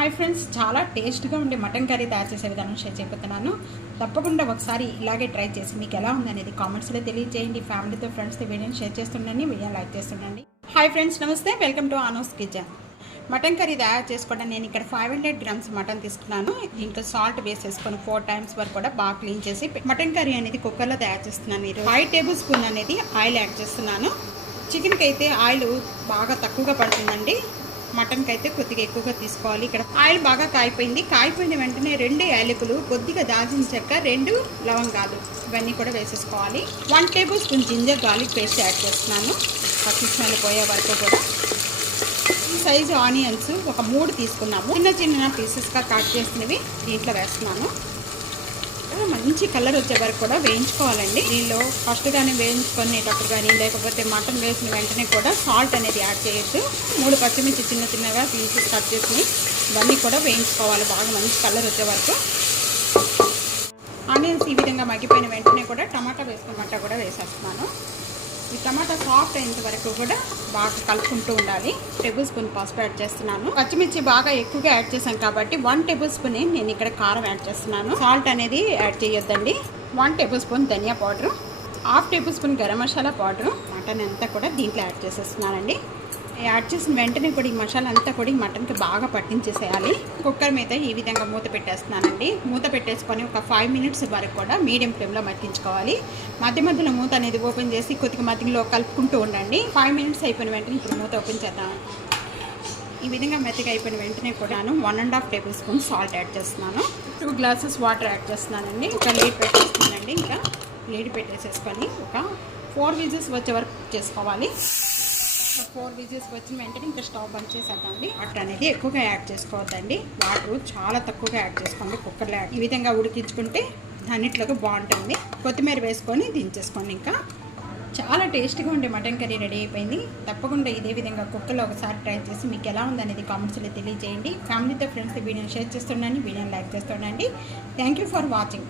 Hi friends, చాలా టేస్ట్గా ఉండే మటన్ కర్రీ తయారు చేసే విధానం షేర్ చేయబోతున్నాను. తప్పకుండా ఒకసారి ఇలాగే ట్రై చేసి మీకు ఎలా ఉందనేది కామెంట్స్లో తెలియజేయండి. ఫ్యామిలీతో ఫ్రెండ్స్తో వీడియోని షేర్ చేస్తుండండి, వీడియో లైక్ చేస్తుండండి. హాయ్ ఫ్రెండ్స్, నమస్తే, welcome to Anu's kitchen. Mutton curry తయారు చేసుకోవడం నేను ఇక్కడ 500 గ్రామ్స్ మటన్ తీసుకున్నాను. దీంట్లో సాల్ట్ వేసేసుకొని 4 times వరకు కూడా బాగా క్లీన్ చేసి మటన్ కర్రీ అనేది కుక్కర్లో తయారు చేస్తున్నాను. మీరు 5 tablespoons అనేది ఆయిల్ యాడ్ చేస్తున్నాను. చికెన్కి అయితే ఆయిల్ బాగా తక్కువగా పడుతుందండి, మటన్కి అయితే కొద్దిగా ఎక్కువగా తీసుకోవాలి. ఇక్కడ ఆయిల్ బాగా కాయిపోయిన వెంటనే 2 యాలకులు, కొద్దిగా దాల్చిన చెక్క, 2 లవంగాలు ఇవన్నీ కూడా వేసేసుకోవాలి. 1 tablespoon ginger garlic paste add చేస్తున్నాను. పచ్చి స్మెల్ పోయే వరకు కూడా. ఈ సైజు ఆనియన్స్ ఒక 3 తీసుకున్నాము. చిన్న పీసెస్గా కట్ చేసినవి దీంట్లో వేస్తున్నాను. మంచి కలర్ వచ్చే వరకు కూడా వేయించుకోవాలండి. దీనిలో ఫస్ట్ కానీ వేయించుకునేటప్పుడు కానీ లేకపోతే మటన్ వేసిన వెంటనే కూడా సాల్ట్ అనేది యాడ్ చేయొద్దు. 3 పచ్చిమిర్చి చిన్నగా పీసెస్ కట్ చేసుకుని ఇవన్నీ కూడా వేయించుకోవాలి బాగా మంచి కలర్ వచ్చే వరకు. ఆనియన్స్ ఈ విధంగా మగ్గిపోయిన వెంటనే కూడా టమాటా కూడా వేసేస్తున్నాను. ఈ టమాటా సాఫ్ట్ అయినంత వరకు కూడా బాగా కలుపుకుంటూ ఉండాలి. 1 tablespoon పసుపు యాడ్ చేస్తున్నాను. పచ్చిమిర్చి బాగా ఎక్కువగా యాడ్ చేశాను కాబట్టి 1 tablespoon నేను ఇక్కడ కారం యాడ్ చేస్తున్నాను. సాల్ట్ అనేది యాడ్ చేయొద్దండి. 1 tablespoon ధనియా powder, 1/2 tablespoon garam masala powder, mutton అంతా కూడా దీంట్లో యాడ్ చేసేస్తున్నానండి. యాడ్ చేసిన వెంటనే కూడా ఈ మసాలా అంతా కూడా ఈ మటన్కి బాగా పట్టించేసేయాలి. కుక్కర్ మీద ఈ విధంగా మూత పెట్టేస్తున్నానండి. మూత పెట్టేసుకొని ఒక 5 minutes వరకు కూడా మీడియం ఫ్లేమ్లో మగ్గించుకోవాలి. మధ్యలో మూత అనేది ఓపెన్ చేసి కొద్దిగా మధ్యలో కలుపుకుంటూ ఉండండి. 5 minutes అయిపోయిన వెంటనే ఇప్పుడు మూత ఓపెన్ చేద్దాం. ఈ విధంగా మెత్తగా అయిపోయిన వెంటనే కూడా 1.5 tablespoon సాల్ట్ యాడ్ చేస్తున్నాను. 2 glasses వాటర్ యాడ్ చేస్తున్నానండి. ఒక లీడ్ పెట్టేస్తున్నానండి. ఇంకా లీడ్ పెట్టేసేసుకొని ఒక 4 whistles వచ్చే వరకు చేసుకోవాలి. 4 whistles వచ్చిన వెంటనే ఇంకా స్టవ్ బంద్ చేసేద్దామండి. వాటర్ అనేది ఎక్కువగా యాడ్ చేసుకోవద్దండి. వాటర్ చాలా తక్కువగా యాడ్ చేసుకోండి. కుక్కర్లో ఈ విధంగా ఉడికించుకుంటే అన్నిట్లోకి బాగుంటుంది. కొత్తిమీర వేసుకొని దించేసుకోండి. ఇంకా చాలా టేస్ట్గా ఉండే మటన్ కర్రీ రెడీ అయిపోయింది. తప్పకుండా ఇదే విధంగా కుక్కర్లో ఒకసారి ట్రై చేసి మీకు ఎలా ఉందనేది కామెంట్స్లో తెలియజేయండి. ఫ్యామిలీతో ఫ్రెండ్స్ వీడియోని షేర్ చేస్తుండండి, వీడియోని లైక్ చేస్తుండండి. Thank you for watching.